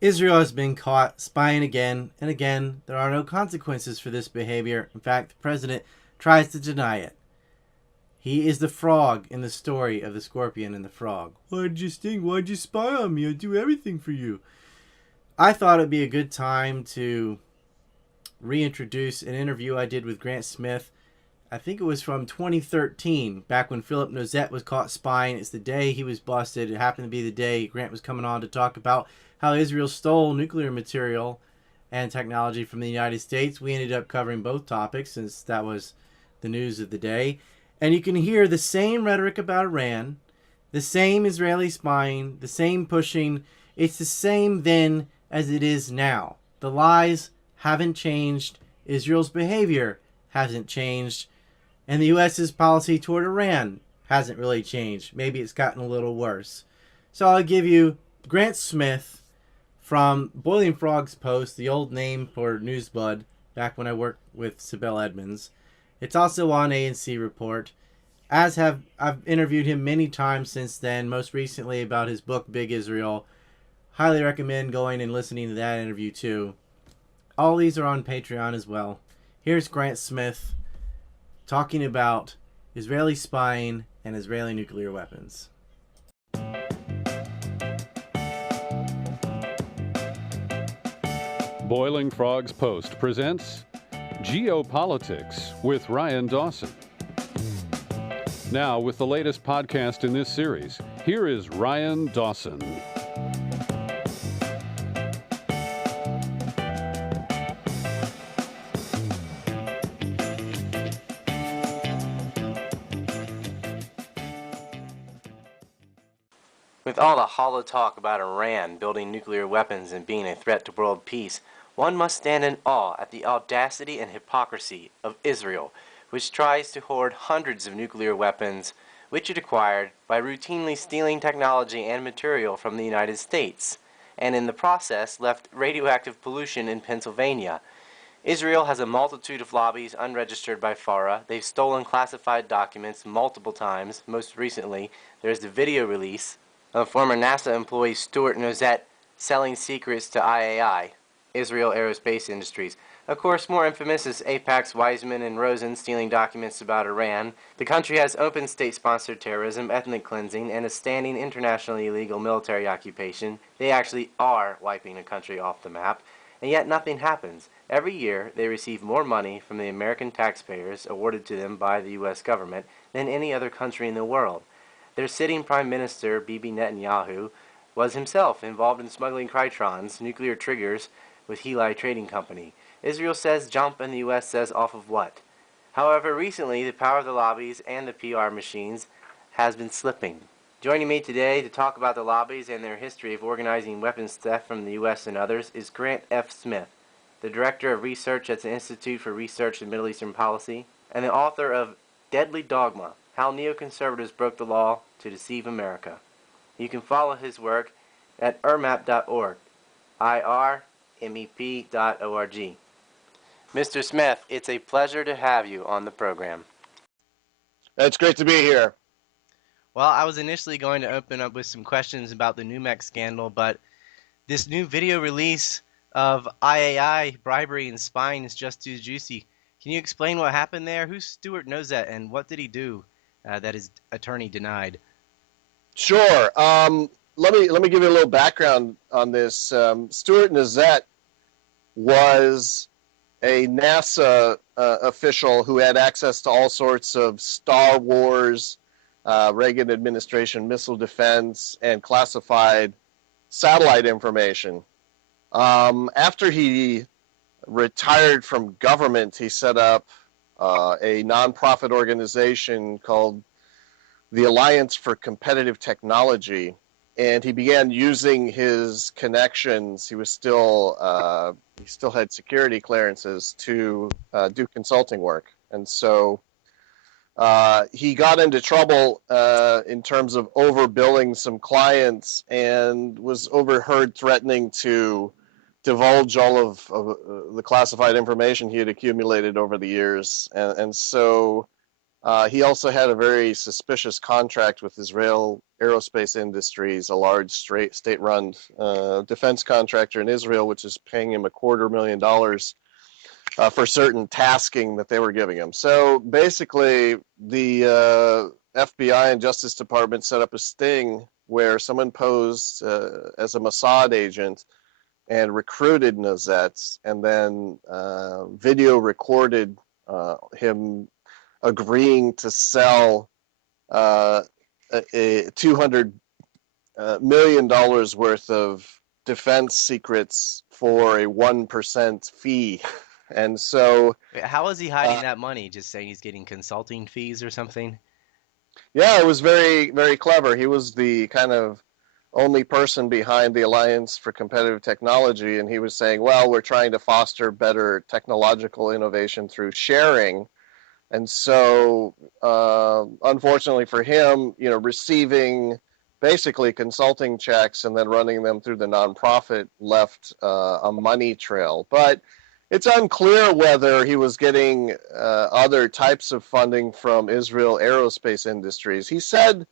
Israel has been caught spying again and again. There are no consequences for this behavior. In fact, the president tries to deny it. He is the frog in the story of the scorpion and the frog. Why'd you sting? Why'd you spy on me? I do everything for you. I thought it'd be a good time to reintroduce an interview I did with Grant Smith. I think it was from 2013, back when Philip Nozet was caught spying. It's the day he was busted. It happened to be the day Grant was coming on to talk about how Israel stole nuclear material and technology from the United States. We ended up covering both topics since that was the news of the day. And you can hear the same rhetoric about Iran, the same Israeli spying, the same pushing. It's the same then as it is now. The lies haven't changed. Israel's behavior hasn't changed. And the U.S.'s policy toward Iran hasn't really changed. Maybe it's gotten a little worse. So I'll give you Grant Smith from Boiling Frogs Post, the old name for Newsbud, back when I worked with Sibel Edmonds. It's also on ANC Report. I've interviewed him many times since then, most recently about his book, Big Israel. Highly recommend going and listening to that interview too. All these are on Patreon as well. Here's Grant Smith talking about Israeli spying and Israeli nuclear weapons. Boiling Frogs Post presents Geopolitics with Ryan Dawson. Now, with the latest podcast in this series, here is Ryan Dawson. With all the hollow talk about Iran building nuclear weapons and being a threat to world peace, one must stand in awe at the audacity and hypocrisy of Israel, which tries to hoard hundreds of nuclear weapons which it acquired by routinely stealing technology and material from the United States, and in the process left radioactive pollution in Pennsylvania. Israel has a multitude of lobbies unregistered by FARA. They've stolen classified documents multiple times. Most recently, there's the video release of former NASA employee Stuart Nozet selling secrets to IAI, Israel Aerospace Industries. Of course, more infamous is Apax, Weizmann, and Rosen stealing documents about Iran. The country has open state-sponsored terrorism, ethnic cleansing, and a standing internationally illegal military occupation. They actually are wiping a country off the map, and yet nothing happens. Every year, they receive more money from the American taxpayers awarded to them by the U.S. government than any other country in the world. Their sitting Prime Minister, Bibi Netanyahu, was himself involved in smuggling Krytrons, nuclear triggers, with Heli Trading Company. Israel says jump and the U.S. says off of what? However, recently, the power of the lobbies and the PR machines has been slipping. Joining me today to talk about the lobbies and their history of organizing weapons theft from the U.S. and others is Grant F. Smith, the Director of Research at the Institute for Research in Middle Eastern Policy, and the author of Deadly Dogma, How Neoconservatives Broke the Law to Deceive America. You can follow his work at irmap.org, irmep.org. Mr. Smith, it's a pleasure to have you on the program. It's great to be here. Well, I was initially going to open up with some questions about the NUMEC scandal, but this new video release of IAI bribery and spying is just too juicy. Can you explain what happened there? Who's Stuart Nozet, and what did he do that his attorney denied? Sure. Let me give you a little background on this. Stuart Nozet was a NASA official who had access to all sorts of Star Wars, Reagan administration missile defense, and classified satellite information. After he retired from government, he set up a nonprofit organization called the Alliance for Competitive Technology, and he began using his connections. He still had security clearances to do consulting work, and so he got into trouble in terms of overbilling some clients, and was overheard threatening to divulge all of the classified information he had accumulated over the years. And so he also had a very suspicious contract with Israel Aerospace Industries, a large state-run defense contractor in Israel, which is paying him $250,000 for certain tasking that they were giving him. So basically, the FBI and Justice Department set up a sting where someone posed as a Mossad agent and recruited Nazet, and then video recorded him agreeing to sell a $200 million worth of defense secrets for a 1% fee. And so, How is he hiding that money? Just saying he's getting consulting fees or something? yeah, it was very, very clever. He was the kind of only person behind the Alliance for Competitive Technology, and he was saying, well, we're trying to foster better technological innovation through sharing. And so, unfortunately for him, receiving basically consulting checks and then running them through the nonprofit left a money trail. But it's unclear whether he was getting other types of funding from Israel Aerospace Industries. He said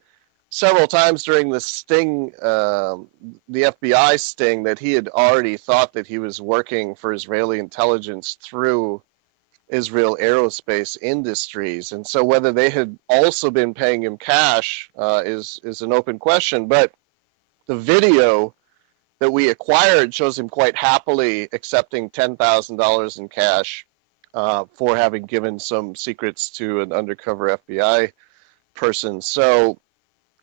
several times during the sting, the FBI sting, that he had already thought that he was working for Israeli intelligence through Israel Aerospace Industries. And so whether they had also been paying him cash is an open question. But the video that we acquired shows him quite happily accepting $10,000 in cash for having given some secrets to an undercover FBI person. So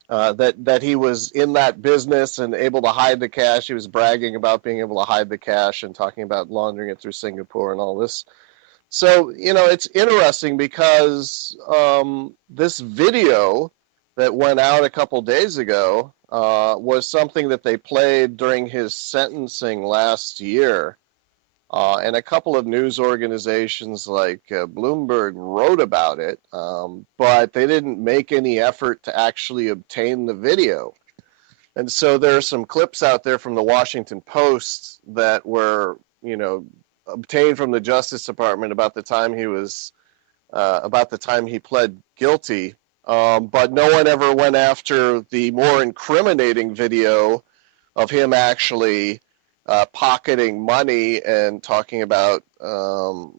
that he was in that business and able to hide the cash. He was bragging about being able to hide the cash and talking about laundering it through Singapore and all this. So, it's interesting because this video that went out a couple days ago was something that they played during his sentencing last year. And a couple of news organizations like Bloomberg wrote about it, but they didn't make any effort to actually obtain the video. And so there are some clips out there from the Washington Post that were, obtained from the Justice Department about the time he pled guilty. But no one ever went after the more incriminating video of him actually pocketing money and talking about, more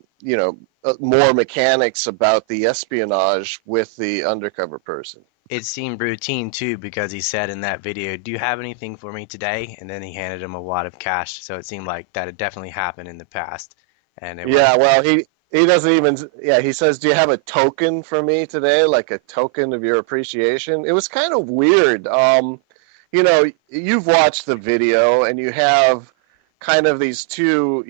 mechanics about the espionage with the undercover person. It seemed routine too, because he said in that video, "Do you have anything for me today?" And then he handed him a wad of cash. So it seemed like that had definitely happened in the past. And well, he doesn't even. Yeah, he says, "Do you have a token for me today? Like a token of your appreciation?" It was kind of weird. You've watched the video, and you have kind of these two.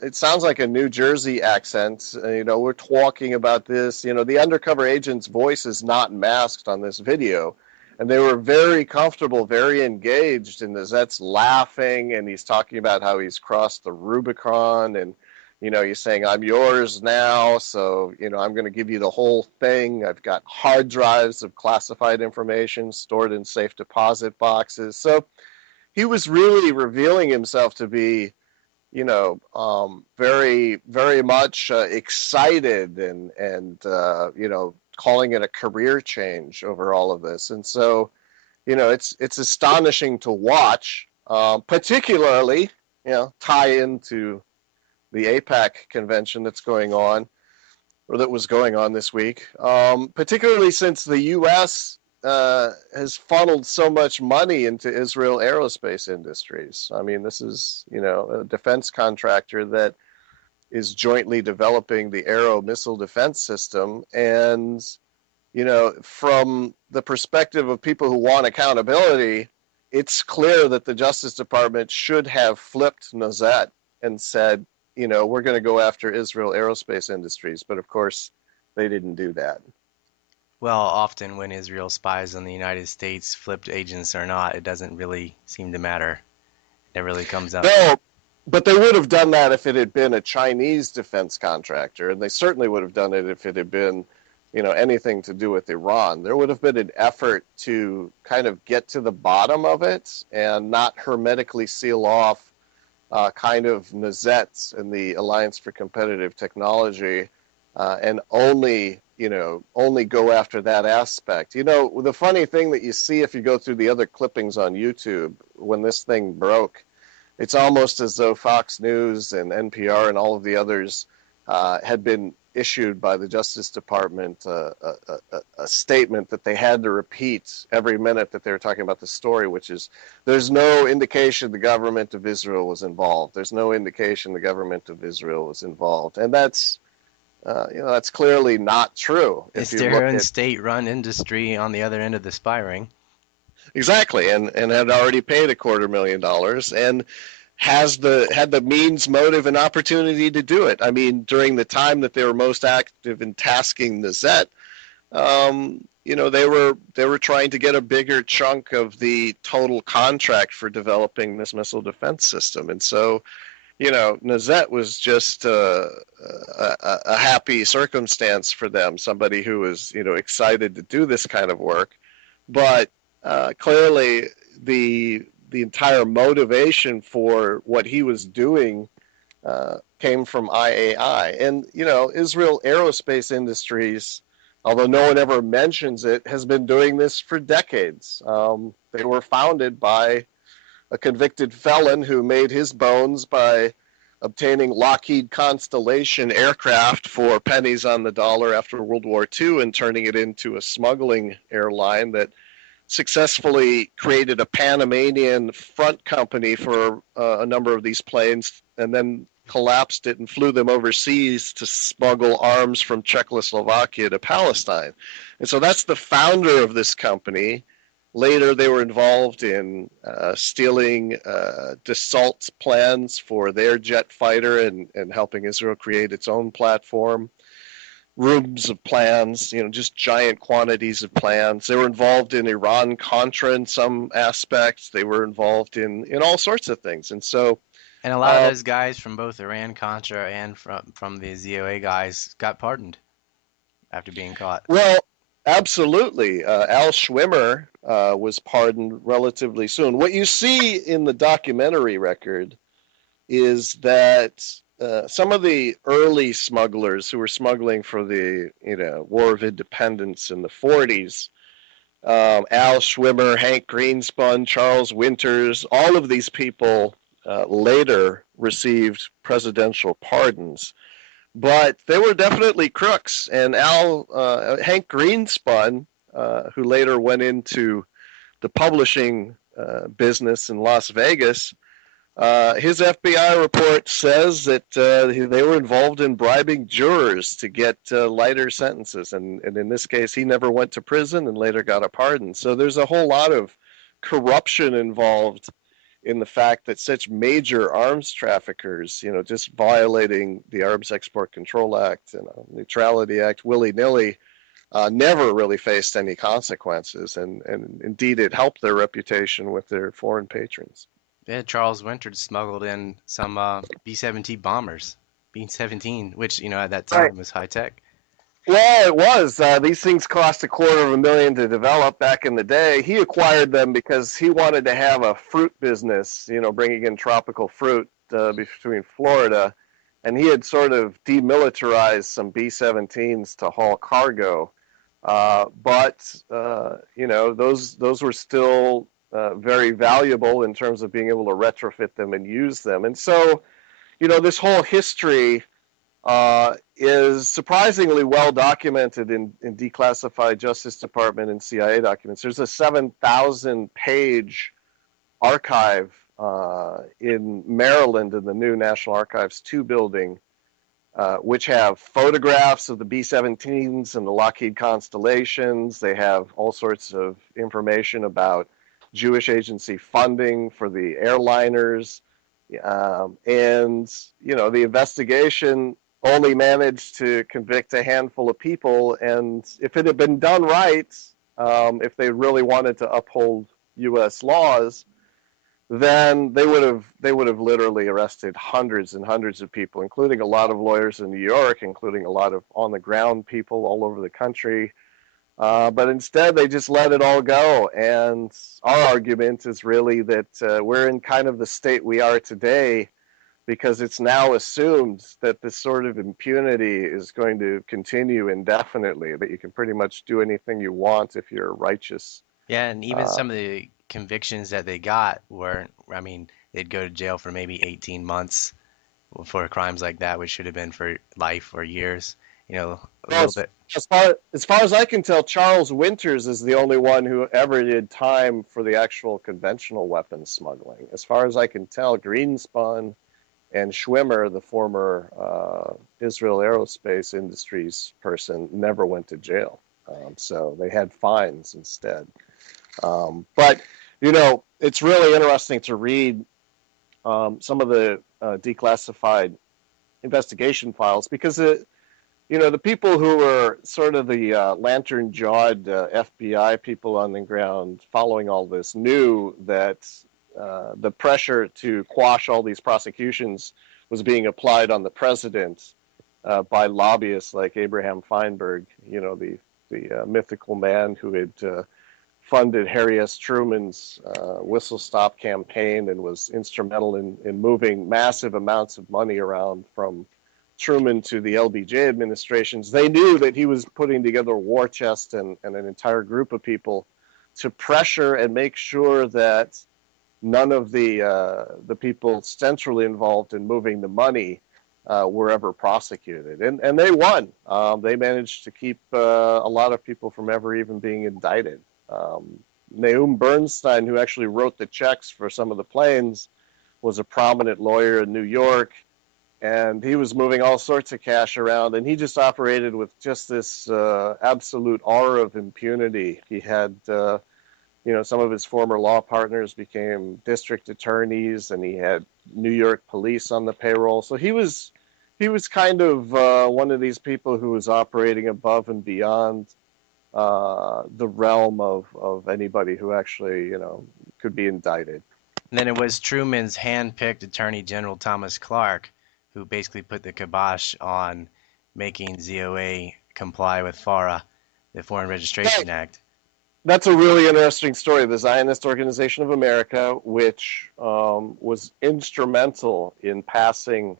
It sounds like a New Jersey accent. We're talking about this. The undercover agent's voice is not masked on this video. And they were very comfortable, very engaged, and Nazet's laughing, and he's talking about how he's crossed the Rubicon, and he's saying, "I'm yours now, so I'm going to give you the whole thing. I've got hard drives of classified information stored in safe deposit boxes." So he was really revealing himself to be, very, very much excited and calling it a career change over all of this. And so, it's astonishing to watch, particularly, tie into the APAC convention that's going on, or that was going on this week, particularly since the U.S. Has funneled so much money into Israel Aerospace Industries. I mean, this is, a defense contractor that is jointly developing the Arrow missile defense system. And, from the perspective of people who want accountability, it's clear that the Justice Department should have flipped Nazet and said, we're going to go after Israel Aerospace Industries. But of course, they didn't do that. Well, often when Israel spies on the United States, flipped agents or not, it doesn't really seem to matter. It really comes up. No, but they would have done that if it had been a Chinese defense contractor, and they certainly would have done it if it had been, anything to do with Iran. There would have been an effort to kind of get to the bottom of it and not hermetically seal off kind of Nazet and the Alliance for Competitive Technology, and only go after that aspect. The funny thing that you see if you go through the other clippings on YouTube when this thing broke, it's almost as though Fox News and NPR and all of the others had been issued by the Justice Department a statement that they had to repeat every minute that they were talking about the story, which is there's no indication the government of Israel was involved. There's no indication the government of Israel was involved. And that's clearly not true. It's their own state-run industry on the other end of the spy ring. Exactly, and had already paid $250,000 and had the means, motive, and opportunity to do it. I mean, during the time that they were most active in tasking Nazet, they were trying to get a bigger chunk of the total contract for developing this missile defense system, and so, Nazet was just a happy circumstance for them. Somebody who was, excited to do this kind of work, but clearly the entire motivation for what he was doing came from IAI. And, Israel Aerospace Industries, although no one ever mentions it, has been doing this for decades. They were founded by a convicted felon who made his bones by obtaining Lockheed Constellation aircraft for pennies on the dollar after World War II and turning it into a smuggling airline that successfully created a Panamanian front company for a number of these planes, and then collapsed it and flew them overseas to smuggle arms from Czechoslovakia to Palestine. And so that's the founder of this company. Later, they were involved in stealing Dassault plans for their jet fighter and helping Israel create its own platform. Rooms of plans, just giant quantities of plans. They were involved in Iran-Contra in some aspects. They were involved in all sorts of things. And so, and a lot of those guys from both Iran-Contra and from the ZOA guys got pardoned after being caught. Well, absolutely. Al Schwimmer was pardoned relatively soon. What you see in the documentary record is that some of the early smugglers who were smuggling for the War of Independence in the 40s, Al Schwimmer, Hank Greenspun, Charles Winters, all of these people later received presidential pardons. But they were definitely crooks. And Hank Greenspun, who later went into the publishing business in Las Vegas, his FBI report says that they were involved in bribing jurors to get lighter sentences. And in this case, he never went to prison and later got a pardon. So there's a whole lot of corruption involved in the fact that such major arms traffickers, just violating the Arms Export Control Act and Neutrality Act willy-nilly, never really faced any consequences. And indeed, it helped their reputation with their foreign patrons. Yeah, Charles Winters smuggled in some B-17 bombers, B-17, which, at that time was high-tech. Well, it was. These things cost $250,000 to develop back in the day. He acquired them because he wanted to have a fruit business, bringing in tropical fruit between Florida. And he had sort of demilitarized some B-17s to haul cargo. But those were still very valuable in terms of being able to retrofit them and use them. And so, this whole history is surprisingly well documented in declassified Justice Department and CIA documents. There's a 7,000-page archive in Maryland in the new National Archives 2 building, which have photographs of the B-17s and the Lockheed Constellations. They have all sorts of information about Jewish agency funding for the airliners. And, the investigation only managed to convict a handful of people. And if it had been done right, if they really wanted to uphold U.S. laws, then they would have literally arrested hundreds and hundreds of people, including a lot of lawyers in New York, including a lot of on-the-ground people all over the country. But instead, they just let it all go. And our argument is really that we're in kind of the state we are today because it's now assumed that this sort of impunity is going to continue indefinitely, that you can pretty much do anything you want if you're righteous. Yeah, and even Uh, some of the convictions that they got weren't, I mean, they'd go to jail for maybe 18 months for crimes like that, which should have been for life or years, a well, little bit. as far as I can tell, Charles Winters is the only one who ever did time for the actual conventional weapons smuggling. As far as I can tell, Greenspun and Schwimmer, the former Israel Aerospace Industries person, never went to jail. So they had fines instead. But, it's really interesting to read some of the declassified investigation files because, the people who were sort of the lantern-jawed FBI people on the ground following all this knew that the pressure to quash all these prosecutions was being applied on the president by lobbyists like Abraham Feinberg, the mythical man who had funded Harry S. Truman's whistle stop campaign and was instrumental in moving massive amounts of money around from Truman to the LBJ administrations. They knew that he was putting together a war chest and an entire group of people to pressure and make sure that none of the people centrally involved in moving the money were ever prosecuted. And they won. They managed to keep a lot of people from ever even being indicted. Nahum Bernstein, who actually wrote the checks for some of the planes, was a prominent lawyer in New York, and he was moving all sorts of cash around, and he just operated with just this absolute aura of impunity. He had, some of his former law partners became district attorneys, and he had New York police on the payroll. So he was kind of one of these people who was operating above and beyond the realm of anybody who actually, could be indicted. And then it was Truman's hand-picked Attorney General Thomas Clark who basically put the kibosh on making ZOA comply with FARA, the Foreign Registration Act. That's a really interesting story. The Zionist Organization of America, which was instrumental in passing,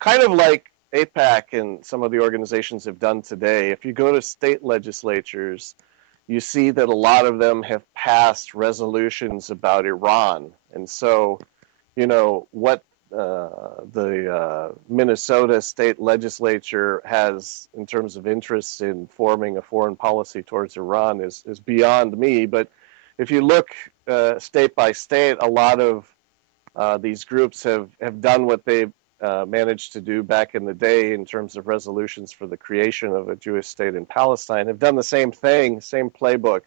kind of like AIPAC and some of the organizations have done today. If you go to state legislatures, you see that a lot of them have passed resolutions about Iran. And so, what the Minnesota state legislature has in terms of interests in forming a foreign policy towards Iran is beyond me. But if you look state by state, a lot of these groups have done what they managed to do back in the day in terms of resolutions for the creation of a Jewish state in Palestine, have done the same thing, same playbook,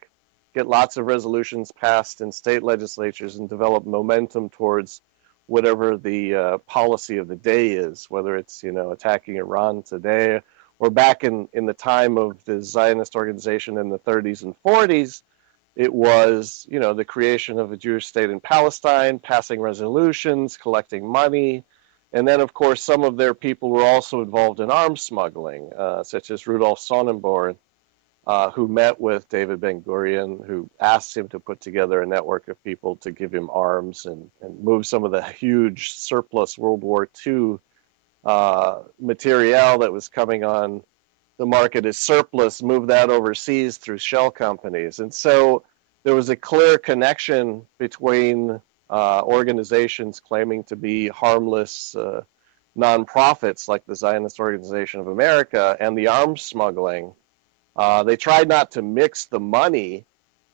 get lots of resolutions passed in state legislatures and develop momentum towards whatever the policy of the day is, whether it's, attacking Iran today or back in the time of the Zionist organization in the 30s and 40s, it was, the creation of a Jewish state in Palestine, passing resolutions, collecting money. And then, of course, some of their people were also involved in arms smuggling, such as Rudolf Sonnenborn, who met with David Ben-Gurion, who asked him to put together a network of people to give him arms and move some of the huge surplus World War II material that was coming on the market as surplus, move that overseas through shell companies. And so there was a clear connection between organizations claiming to be harmless nonprofits like the Zionist Organization of America and the arms smuggling. They tried not to mix the money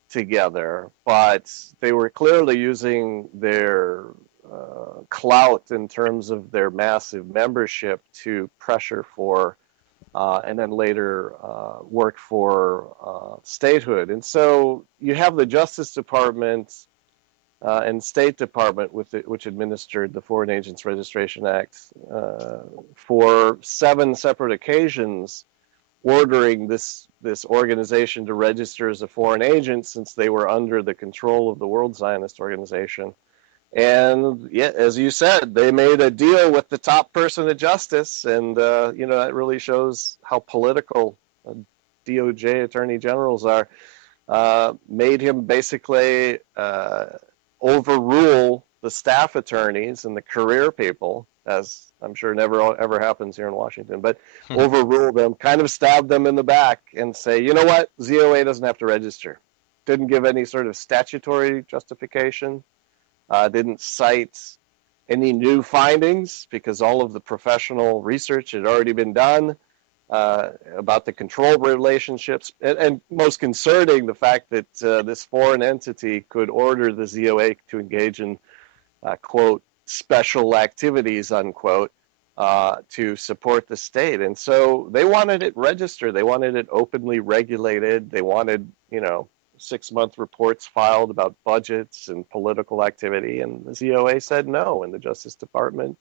together, but they were clearly using their clout in terms of their massive membership to pressure for and then later work for statehood. And so you have the Justice Department and State Department, which administered the Foreign Agents Registration Act for 7 separate occasions, ordering this organization to register as a foreign agent since they were under the control of the World Zionist Organization. And yeah, as you said, they made a deal with the top person of justice, and that really shows how political DOJ attorney generals are. Made him basically overrule the staff attorneys and the career people, as I'm sure never ever happens here in Washington, but overrule them, kind of stab them in the back and say, you know what, ZOA doesn't have to register. Didn't give any sort of statutory justification, didn't cite any new findings because all of the professional research had already been done about the control relationships, and most concerning, the fact that this foreign entity could order the ZOA to engage in, quote, special activities, unquote, to support the state. And so they wanted it registered. They wanted it openly regulated. They wanted, 6-month reports filed about budgets and political activity. And the ZOA said no, and the Justice Department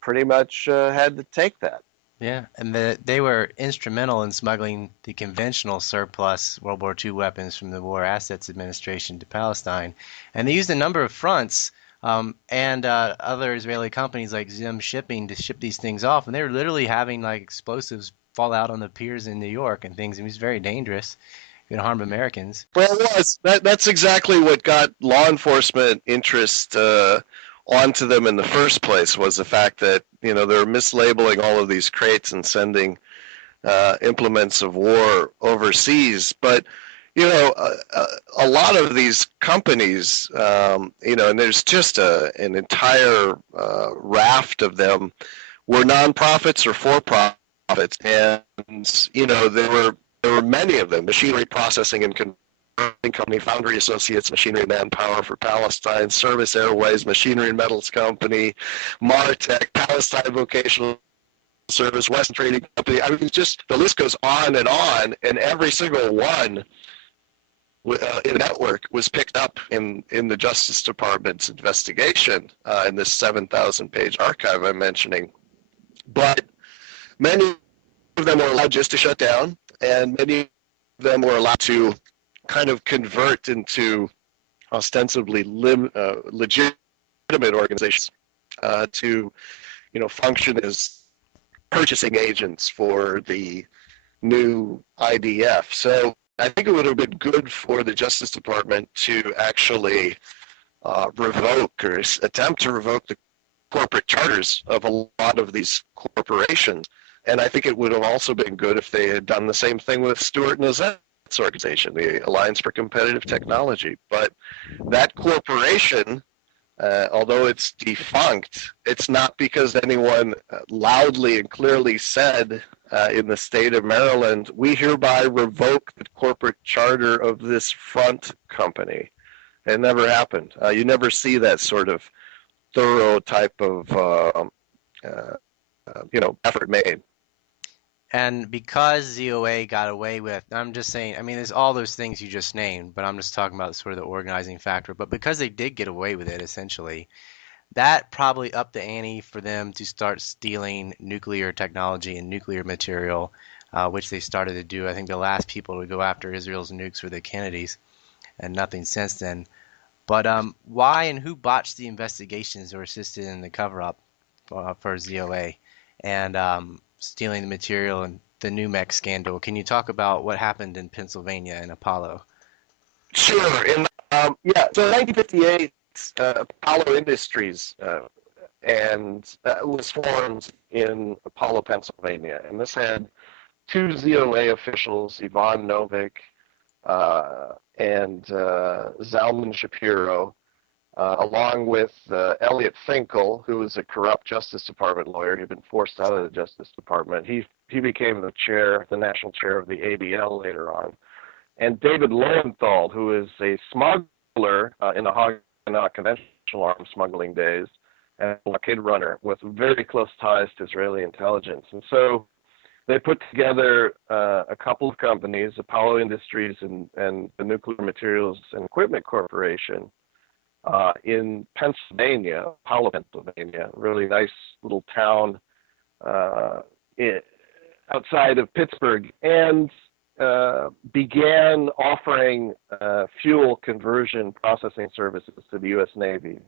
pretty much had to take that. Yeah, and they were instrumental in smuggling the conventional surplus World War II weapons from the War Assets Administration to Palestine. And they used a number of fronts and other Israeli companies like Zim Shipping to ship these things off. And they were literally having like explosives fall out on the piers in New York and things. It was very dangerous. It could harm Americans. Well, it was. That's exactly what got law enforcement interest onto them in the first place, was the fact that they're mislabeling all of these crates and sending implements of war overseas. But a lot of these companies, and there's just an entire raft of them, were nonprofits or for-profits, and there were many of them: Machinery Processing and Company, Foundry Associates, Machinery Manpower for Palestine, Service Airways, Machinery and Metals Company, Martech, Palestine Vocational Service, Western Trading Company. I mean, just the list goes on, and every single one in the network was picked up in the Justice Department's investigation in this 7,000-page archive I'm mentioning. But many of them were allowed just to shut down, and many of them were allowed to kind of convert into ostensibly legitimate organizations to, function as purchasing agents for the new IDF. So I think it would have been good for the Justice Department to actually revoke or attempt to revoke the corporate charters of a lot of these corporations. And I think it would have also been good if they had done the same thing with Stuart Nozet's organization, the Alliance for Competitive Technology. But that corporation, although it's defunct, it's not because anyone loudly and clearly said in the state of Maryland, we hereby revoke the corporate charter of this front company. It never happened. You never see that sort of thorough type of effort made. And because ZOA got away with, I'm just saying, I mean, there's all those things you just named, but I'm just talking about sort of the organizing factor. But because they did get away with it, essentially, that probably upped the ante for them to start stealing nuclear technology and nuclear material, which they started to do. I think the last people to go after Israel's nukes were the Kennedys, and nothing since then. But why and who botched the investigations or assisted in the cover-up for ZOA and stealing the material and the NUMEC scandal? Can you talk about what happened in Pennsylvania in Apollo? Sure. So 1958, Apollo Industries was formed in Apollo, Pennsylvania, and this had two ZOA officials, Ivan Novick and Zalman Shapiro, along with Elliot Finkel, who was a corrupt Justice Department lawyer. He'd been forced out of the Justice Department. He became the national chair of the ABL later on. And David Lowenthal, who is a smuggler in the Haganah conventional arms smuggling days, and a blockade runner with very close ties to Israeli intelligence. And so they put together a couple of companies, Apollo Industries and the Nuclear Materials and Equipment Corporation, in Pennsylvania, Apollo, Pennsylvania, a really nice little town outside of Pittsburgh, and began offering fuel conversion processing services to the U.S. Navy.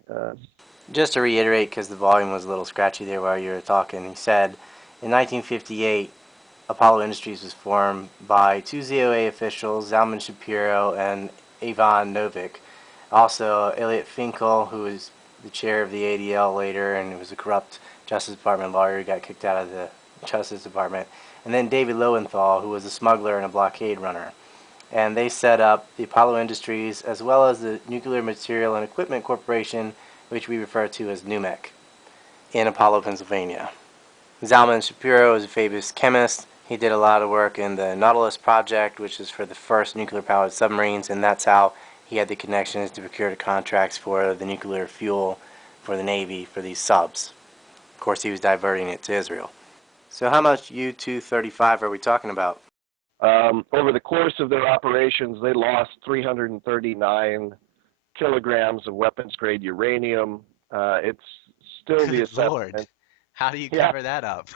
Just to reiterate, because the volume was a little scratchy there while you were talking, he said in 1958, Apollo Industries was formed by two ZOA officials, Zalman Shapiro and Ivan Novick. Also, Elliot Finkel, who was the chair of the ADL later, and it was a corrupt Justice Department lawyer who got kicked out of the Justice Department. And then David Lowenthal, who was a smuggler and a blockade runner. And they set up the Apollo Industries as well as the Nuclear Material and Equipment Corporation, which we refer to as NUMEC, in Apollo, Pennsylvania. Zalman Shapiro is a famous chemist. He did a lot of work in the Nautilus project, which is for the first nuclear-powered submarines, and that's how he had the connections to procure the contracts for the nuclear fuel for the Navy for these subs. Of course, he was diverting it to Israel. So how much U-235 are we talking about? Over the course of their operations, they lost 339 kilograms of weapons-grade uranium. It's still the Good assessment. Lord. How do you cover that up?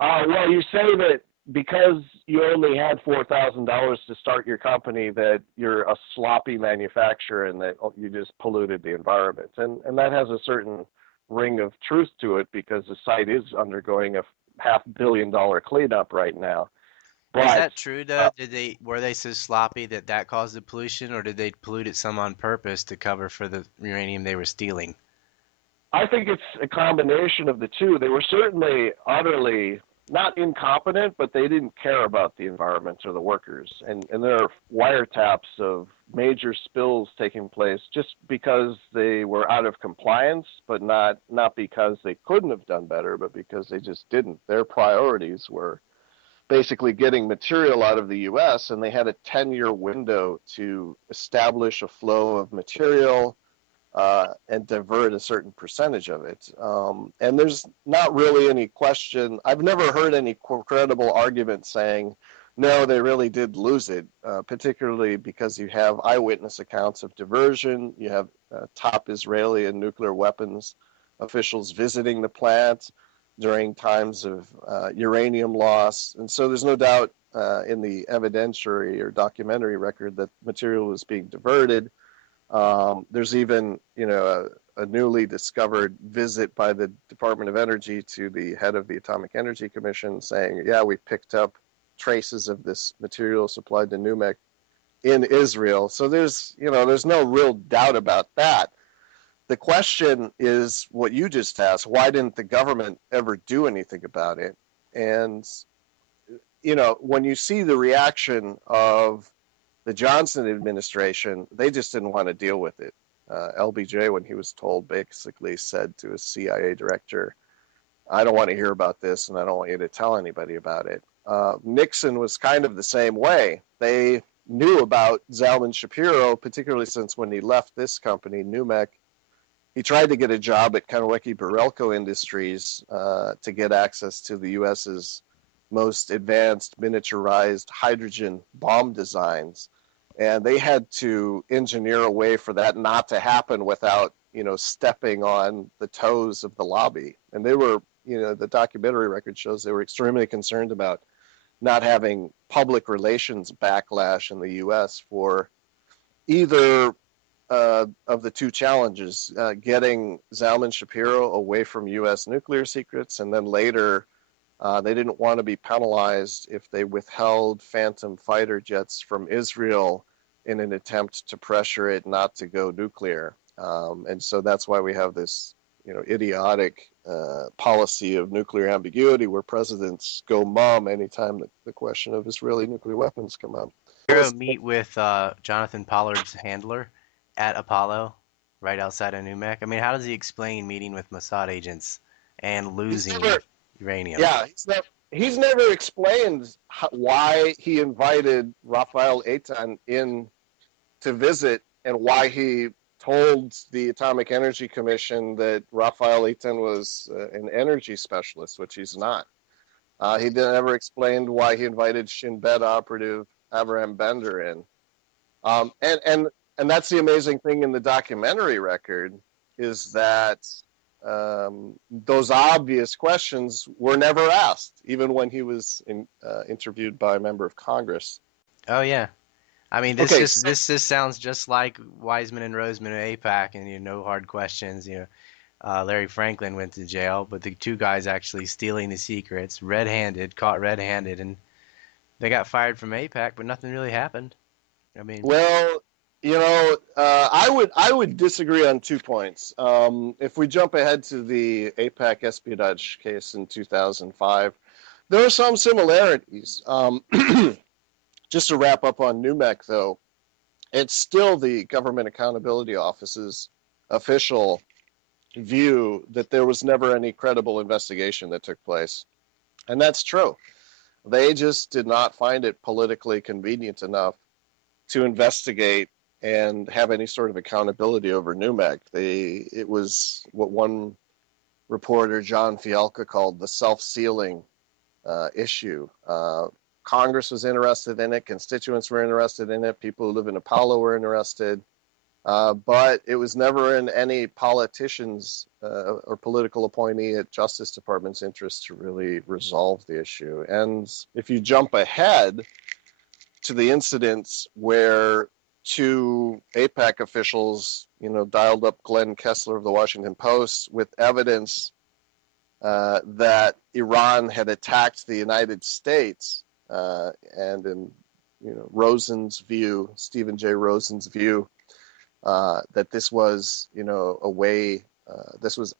Well, you say that because you only had $4,000 to start your company, that you're a sloppy manufacturer and that you just polluted the environment. And that has a certain ring of truth to it because the site is undergoing a $500 million cleanup right now. But, is that true, though? Were they so sloppy that caused the pollution, or did they pollute it some on purpose to cover for the uranium they were stealing? I think it's a combination of the two. They were certainly utterly not incompetent, but they didn't care about the environment or the workers. And there are wiretaps of major spills taking place just because they were out of compliance, but not because they couldn't have done better, but because they just didn't. Their priorities were basically getting material out of the U.S., and they had a 10-year window to establish a flow of material and divert a certain percentage of it. And there's not really any question. I've never heard any credible argument saying, no, they really did lose it, particularly because you have eyewitness accounts of diversion. You have top Israeli and nuclear weapons officials visiting the plant during times of uranium loss. And so there's no doubt in the evidentiary or documentary record that material was being diverted. There's even, a newly discovered visit by the Department of Energy to the head of the Atomic Energy Commission saying, yeah, we picked up traces of this material supplied to NUMEC in Israel. So there's no real doubt about that. The question is what you just asked: why didn't the government ever do anything about it? And when you see the reaction of the Johnson administration, they just didn't want to deal with it. LBJ, when he was told, basically said to his CIA director, I don't want to hear about this, and I don't want you to tell anybody about it. Nixon was kind of the same way. They knew about Zalman Shapiro, particularly since when he left this company, NUMEC, he tried to get a job at Kanaweki Burelco Industries to get access to the U.S.'s most advanced miniaturized hydrogen bomb designs. And they had to engineer a way for that not to happen without, stepping on the toes of the lobby. And they were, the documentary record shows they were extremely concerned about not having public relations backlash in the U.S. for either of the two challenges, getting Zalman Shapiro away from U.S. nuclear secrets, and then later they didn't want to be penalized if they withheld Phantom fighter jets from Israel in an attempt to pressure it not to go nuclear. And so that's why we have this, idiotic policy of nuclear ambiguity where presidents go mum anytime the question of Israeli nuclear weapons come up. Shapiro meet with Jonathan Pollard's handler at Apollo, right outside of NUMEC? I mean, how does he explain meeting with Mossad agents and losing uranium? Yeah, he's never explained why he invited Rafael Eitan in to visit and why he told the Atomic Energy Commission that Rafael Eitan was an energy specialist, which he's not. He never explained why he invited Shin Bet operative Abraham Bender in. And that's the amazing thing in the documentary record is that those obvious questions were never asked, even when he was interviewed by a member of Congress. Oh yeah, I mean this just sounds just like Wiseman and Roseman at AIPAC, and no hard questions. Larry Franklin went to jail, but the two guys actually stealing the secrets, caught red-handed, and they got fired from AIPAC, but nothing really happened. I mean, well, I would disagree on 2 points. If we jump ahead to the AIPAC espionage case in 2005, there are some similarities. Just to wrap up on NUMEC, though, it's still the Government Accountability Office's official view that there was never any credible investigation that took place. And that's true. They just did not find it politically convenient enough to investigate and have any sort of accountability over NUMEC. It was what one reporter, John Fialka, called the self-sealing issue. Congress was interested in it. Constituents were interested in it. People who live in Apollo were interested. But it was never in any politician's or political appointee at Justice Department's interest to really resolve the issue. And if you jump ahead to the incidents where two AIPAC officials, dialed up Glenn Kessler of the Washington Post with evidence that Iran had attacked the United States, and in Rosen's view, Stephen J. Rosen's view, that this was a way, this was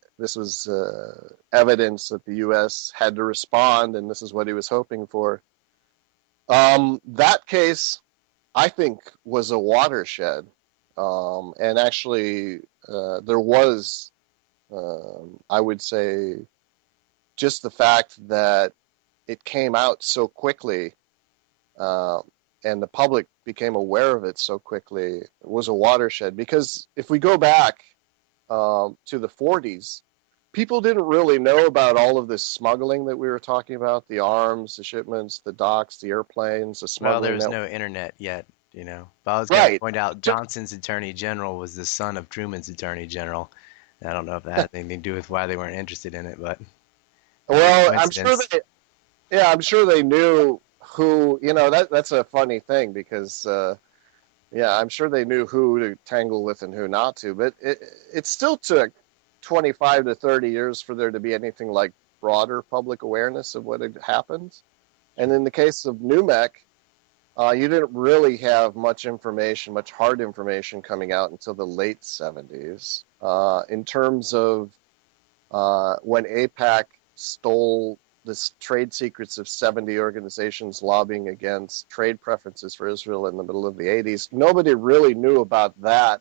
evidence that the U.S. had to respond, and this is what he was hoping for. That case, I think, was a watershed, and actually there was, I would say, just the fact that it came out so quickly, and the public became aware of it so quickly, was a watershed. Because if we go back to the 40s, people didn't really know about all of this smuggling that we were talking about, the arms, the shipments, the docks, the airplanes, the smuggling. Well, there was no internet yet, But I was going to point out Johnson's attorney general was the son of Truman's attorney general. I don't know if that had anything to do with why they weren't interested in it, but... Well, I'm sure they knew who, that's a funny thing because, I'm sure they knew who to tangle with and who not to, but it still took 25 to 30 years for there to be anything like broader public awareness of what had happened. And in the case of NUMEC, you didn't really have much hard information coming out until the late 70s. In terms of when AIPAC stole the trade secrets of 70 organizations lobbying against trade preferences for Israel in the middle of the 80s. Nobody really knew about that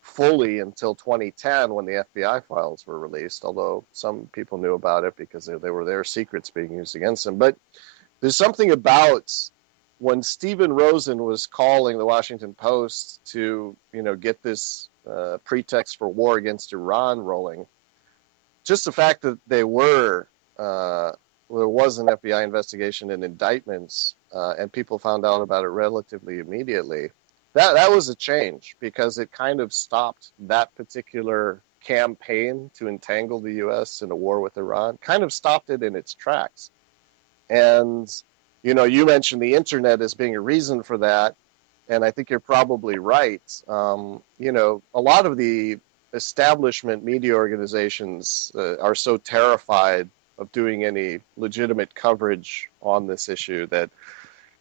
fully until 2010 when the FBI files were released, although some people knew about it because they were their secrets being used against them. But there's something about when Stephen Rosen was calling the Washington Post to, get this pretext for war against Iran rolling, just the fact that there was an FBI investigation and indictments, and people found out about it relatively immediately, that was a change because it kind of stopped that particular campaign to entangle the U.S. in a war with Iran, kind of stopped it in its tracks. And, you mentioned the internet as being a reason for that, and I think you're probably right. A lot of the establishment media organizations are so terrified of doing any legitimate coverage on this issue that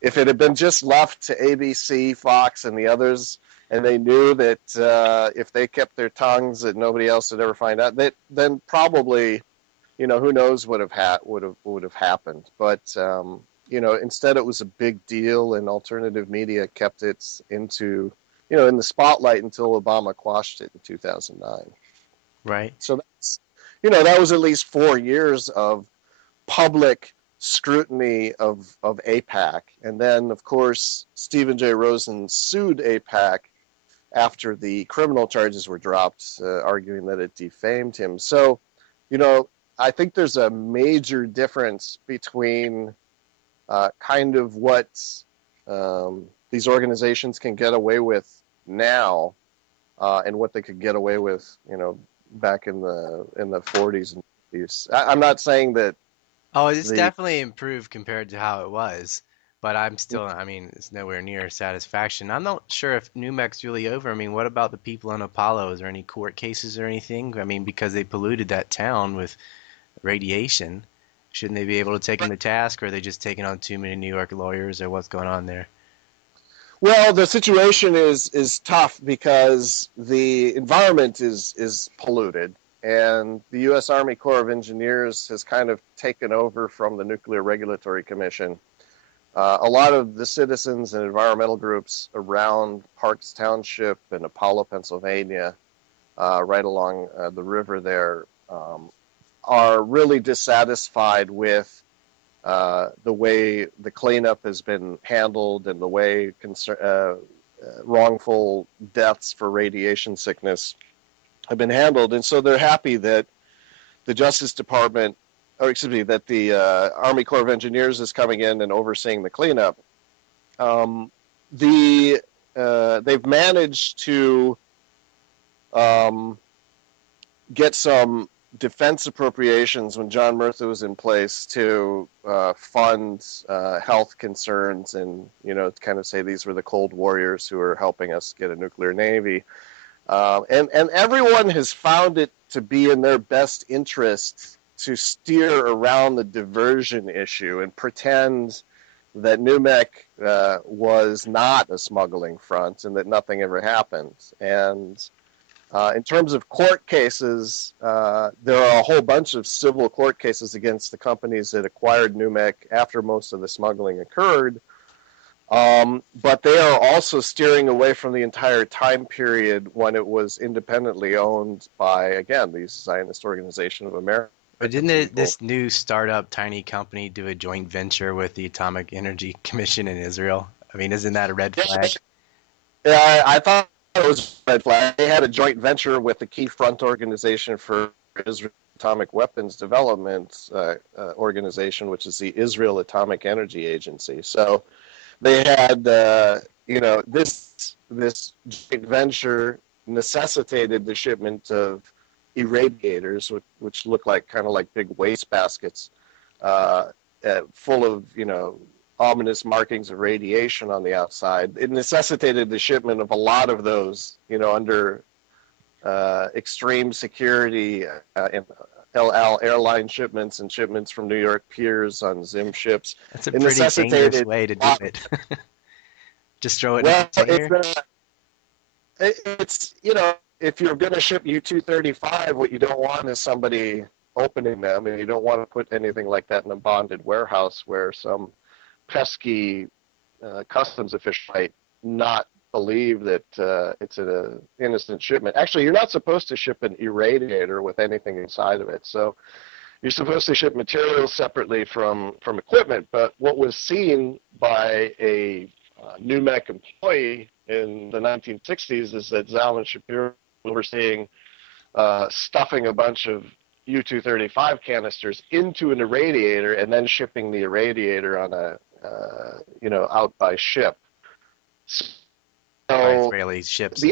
if it had been just left to ABC, Fox, and the others, and they knew that if they kept their tongues that nobody else would ever find out, then probably, who knows what would have happened. But instead it was a big deal, and alternative media kept it in the spotlight until Obama quashed it in 2009. Right. So that's, that was at least 4 years of public scrutiny of AIPAC. And then, of course, Stephen J. Rosen sued AIPAC after the criminal charges were dropped, arguing that it defamed him. So, I think there's a major difference between kind of what these organizations can get away with now and what they could get away with, back in the 40s and 50s. I'm not saying that. Oh, it's definitely improved compared to how it was, but it's nowhere near satisfaction. I'm not sure if NUMEC's really over. What about the people on Apollo? Is there any court cases or anything? Because they polluted that town with radiation. Shouldn't they be able to take them to task, or are they just taking on too many New York lawyers, or what's going on there? Well, the situation is tough because the environment is polluted, and the U.S. Army Corps of Engineers has kind of taken over from the Nuclear Regulatory Commission. A lot of the citizens and environmental groups around Parks Township and Apollo, Pennsylvania, right along the river there, are really dissatisfied with the way the cleanup has been handled and the way wrongful deaths for radiation sickness have been handled. And so they're happy that the Justice Department, or excuse me, that the Army Corps of Engineers is coming in and overseeing the cleanup. They've managed to get some defense appropriations when John Murtha was in place to fund health concerns and, kind of say these were the Cold Warriors who are helping us get a nuclear navy. And everyone has found it to be in their best interest to steer around the diversion issue and pretend that NUMEC was not a smuggling front and that nothing ever happened. And in terms of court cases, there are a whole bunch of civil court cases against the companies that acquired NUMEC after most of the smuggling occurred. But they are also steering away from the entire time period when it was independently owned by, again, the Zionist Organization of America. But didn't this new startup tiny company do a joint venture with the Atomic Energy Commission in Israel? I mean, isn't that a red flag? Yeah, I thought it was a red flag. They had a joint venture with the Key Front Organization for Israel Atomic Weapons Development Organization, which is the Israel Atomic Energy Agency. So they had, this joint venture necessitated the shipment of irradiators, which look kind of like big waste baskets, full of, ominous markings of radiation on the outside. It necessitated the shipment of a lot of those, under extreme security and El Al airline shipments and shipments from New York piers on Zim ships. That's a pretty dangerous way to do it. Just throw it in a container? It's, if you're going to ship U-235, what you don't want is somebody opening them, and you don't want to put anything like that in a bonded warehouse where some pesky customs official might not believe that it's an innocent shipment. Actually, you're not supposed to ship an irradiator with anything inside of it. So you're supposed to ship materials separately from equipment. But what was seen by a NUMEC employee in the 1960s is that Zalman Shapiro was overseeing stuffing a bunch of U-235 canisters into an irradiator and then shipping the irradiator on a out by ship. So Israeli ships. And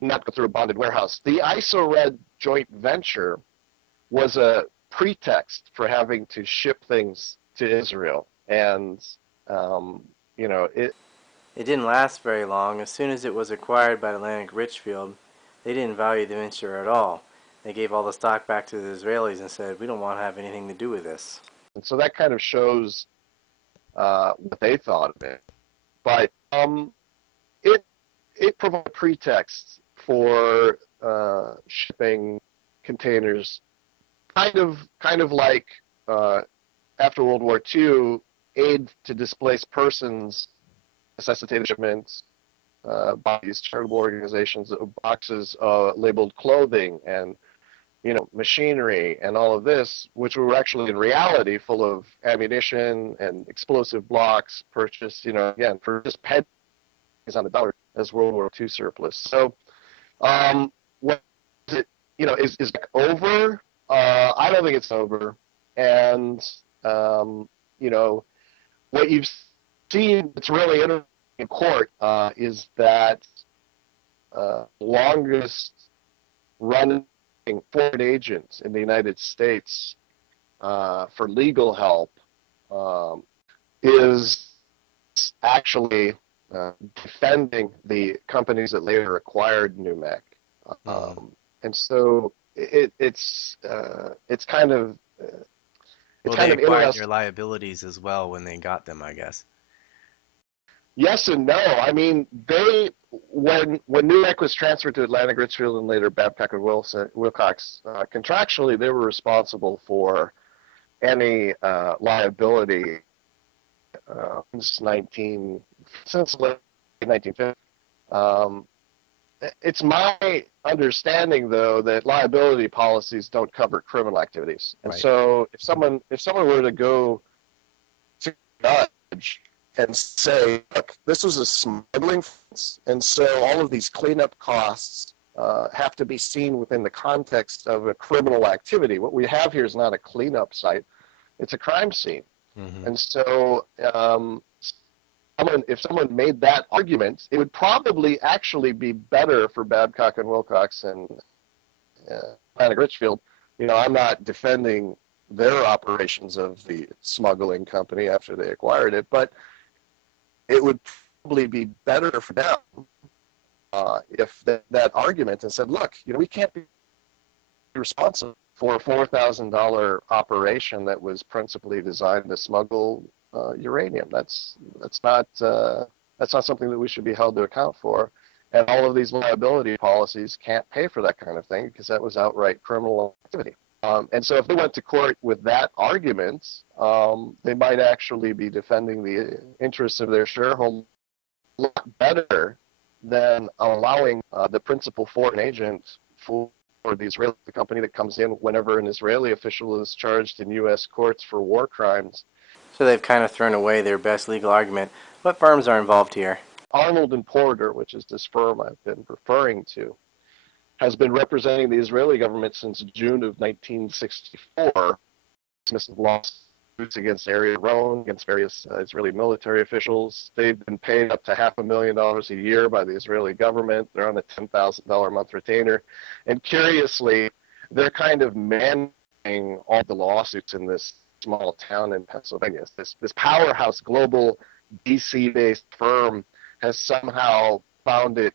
not go through a bonded warehouse. The ISO-Red joint venture was a pretext for having to ship things to Israel, and it didn't last very long. As soon as it was acquired by Atlantic Richfield, they didn't value the venture at all. They gave all the stock back to the Israelis and said, "We don't want to have anything to do with this." And so that kind of shows what they thought of it. But it provided a pretext for shipping containers, kind of like after World War II, aid to displaced persons necessitated shipments by these charitable organizations of boxes labeled clothing and machinery and all of this, which were actually in reality full of ammunition and explosive blocks purchased, again, for just pennies on the dollar as World War II surplus. So, what is it? Is it over? I don't think it's over. And what you've seen that's really interesting in court is that longest running foreign agent in the United States for legal help is actually defending the companies that later acquired NUMEC. And so it's kind of Well, kind they of acquired interesting. their liabilities as well when they got them, I guess. Yes and no. I mean, when NUMEC was transferred to Atlantic Richfield and later Babcock and Wilcox, contractually they were responsible for any liability since late 1950. It's my understanding, though, that liability policies don't cover criminal activities, and Right. so if someone were to go to a judge and say, look, this was a smuggling offense, and so all of these cleanup costs have to be seen within the context of a criminal activity. What we have here is not a cleanup site, it's a crime scene. Mm-hmm. And so if someone made that argument, it would probably actually be better for Babcock and Wilcox and Atlantic Richfield. You know, I'm not defending their operations of the smuggling company after they acquired it, but it would probably be better for them if that argument and said, look, you know, we can't be responsible for a $4,000 operation that was principally designed to smuggle uranium. That's not something that we should be held to account for. And all of these liability policies can't pay for that kind of thing because that was outright criminal activity. And so if they went to court with that argument, they might actually be defending the interests of their shareholders a lot better than allowing the principal foreign agent for the Israeli company that comes in whenever an Israeli official is charged in U.S. courts for war crimes. So they've kind of thrown away their best legal argument. What firms are involved here? Arnold and Porter, which is this firm I've been referring to, has been representing the Israeli government since June of 1964, dismissive lawsuits against Ariel Sharon, against various Israeli military officials. They've been paid up to $500,000 a year by the Israeli government. They're on a $10,000 a month retainer. And curiously, they're kind of managing all the lawsuits in this small town in Pennsylvania. This powerhouse global DC-based firm has somehow found it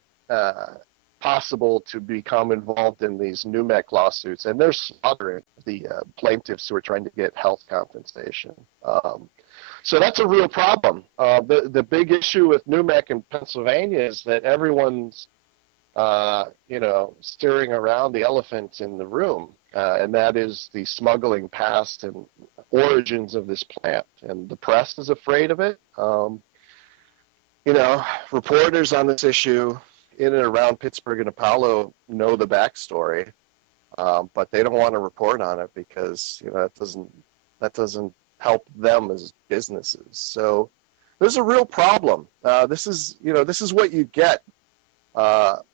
possible to become involved in these NUMEC lawsuits, and they're slaughtering the plaintiffs who are trying to get health compensation. So that's a real problem. The big issue with NUMEC in Pennsylvania is that everyone's steering around the elephant in the room, and that is the smuggling past and origins of this plant. And the press is afraid of it. Reporters on this issue in and around Pittsburgh and Apollo know the backstory, but they don't want to report on it because that doesn't help them as businesses. So there's a real problem. This is what you get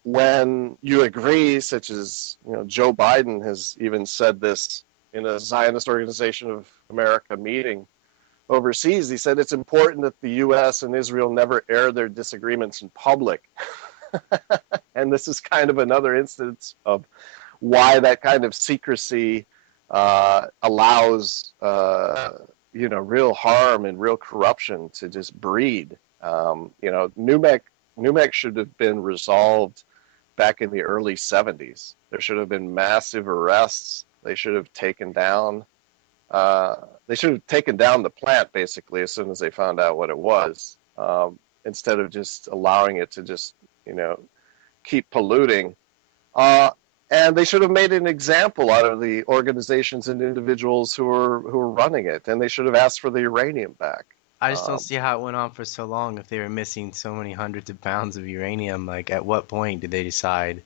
when you agree, such as Joe Biden has even said this in a Zionist Organization of America meeting overseas. He said it's important that the U.S. and Israel never air their disagreements in public. And this is kind of another instance of why that kind of secrecy allows real harm and real corruption to just breed. NUMEC should have been resolved back in the early 70s. There should have been massive arrests. They should have taken down the plant basically as soon as they found out what it was, instead of just allowing it to just keep polluting. And they should have made an example out of the organizations and individuals who are running it, and they should have asked for the uranium back. I just don't see how it went on for so long if they were missing so many hundreds of pounds of uranium. Like, at what point did they decide,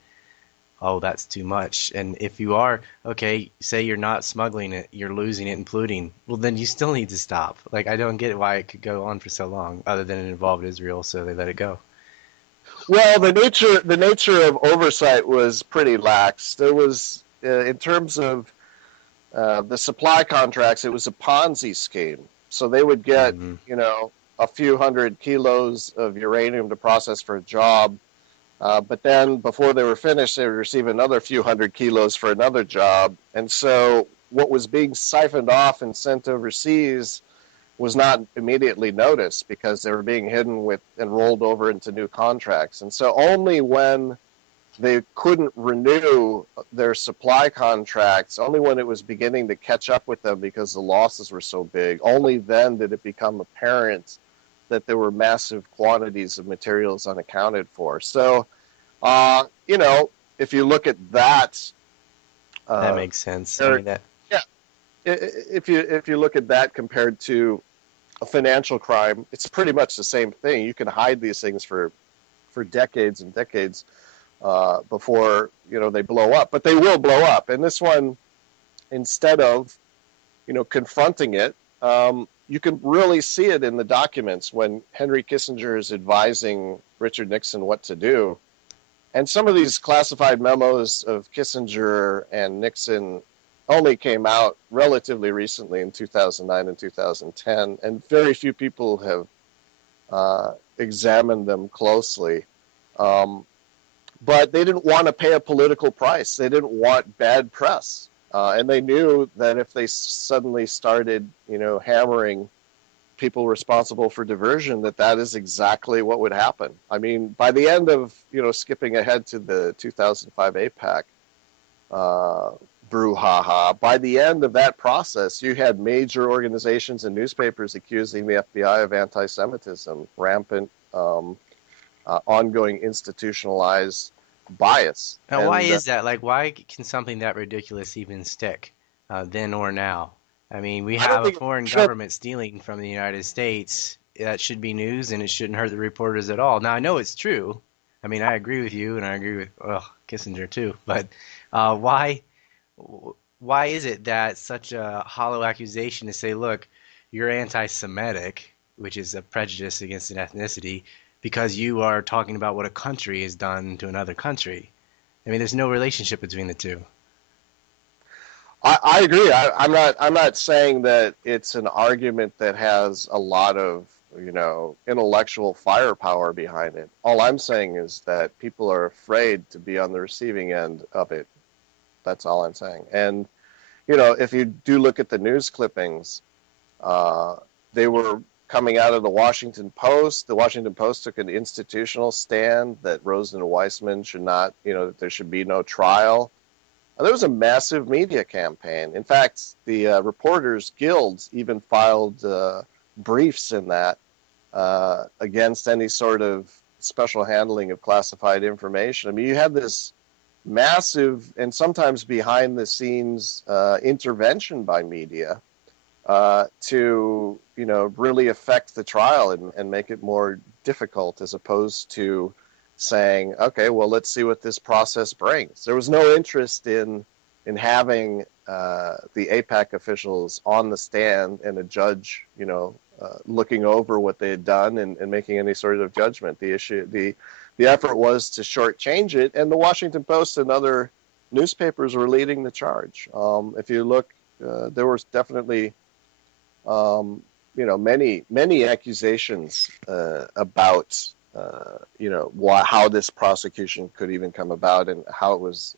oh, that's too much? And if you are, okay, say you're not smuggling it, you're losing it and polluting, well, then you still need to stop. Like, I don't get why it could go on for so long, other than it involved Israel, so they let it go. Well, the nature of oversight was pretty lax. There was, in terms of the supply contracts, it was a Ponzi scheme. So they would get, a few hundred kilos of uranium to process for a job. But then before they were finished, they would receive another few hundred kilos for another job. And so what was being siphoned off and sent overseas was not immediately noticed because they were being hidden with and rolled over into new contracts. And so only when they couldn't renew their supply contracts only when it was beginning to catch up with them because the losses were so big. Only then did it become apparent that there were massive quantities of materials unaccounted for. So, if you look at that, That makes sense. yeah, if you look at that compared to a financial crime, it's pretty much the same thing. You can hide these things for decades and decades before they blow up, but they will blow up. And this one, instead of confronting it, you can really see it in the documents when Henry Kissinger is advising Richard Nixon what to do. And some of these classified memos of Kissinger and Nixon only came out relatively recently in 2009 and 2010, and very few people have examined them closely. But they didn't want to pay a political price. They didn't want bad press. And they knew that if they suddenly started, hammering people responsible for diversion, that is exactly what would happen. I mean, by the end of, skipping ahead to the 2005 AIPAC brouhaha, by the end of that process, you had major organizations and newspapers accusing the FBI of anti-Semitism, rampant, ongoing institutionalized bias. Now, why is that? Like, why can something that ridiculous even stick, then or now? I mean, we have a foreign government stealing from the United States. That should be news, and it shouldn't hurt the reporters at all. Now, I know it's true. I mean, I agree with you, and I agree with Kissinger too. But why is it that such a hollow accusation to say, look, you're anti-Semitic, which is a prejudice against an ethnicity, because you are talking about what a country has done to another country? I mean, there's no relationship between the two. I agree. I'm not saying that it's an argument that has a lot of intellectual firepower behind it. All I'm saying is that people are afraid to be on the receiving end of it. That's all I'm saying. And if you do look at the news clippings, they were coming out of the Washington Post. The Washington Post took an institutional stand that Rosen and Weissman should not, that there should be no trial. There was a massive media campaign. In fact, the Reporters Guilds even filed briefs in that against any sort of special handling of classified information. I mean, you had this massive and sometimes behind-the-scenes intervention by media to really affect the trial and make it more difficult, as opposed to saying, okay, well, let's see what this process brings. There was no interest in having the AIPAC officials on the stand and a judge, looking over what they had done and making any sort of judgment. The effort was to shortchange it, and the Washington Post and other newspapers were leading the charge. If you look, there was definitely many accusations about how this prosecution could even come about, and how it was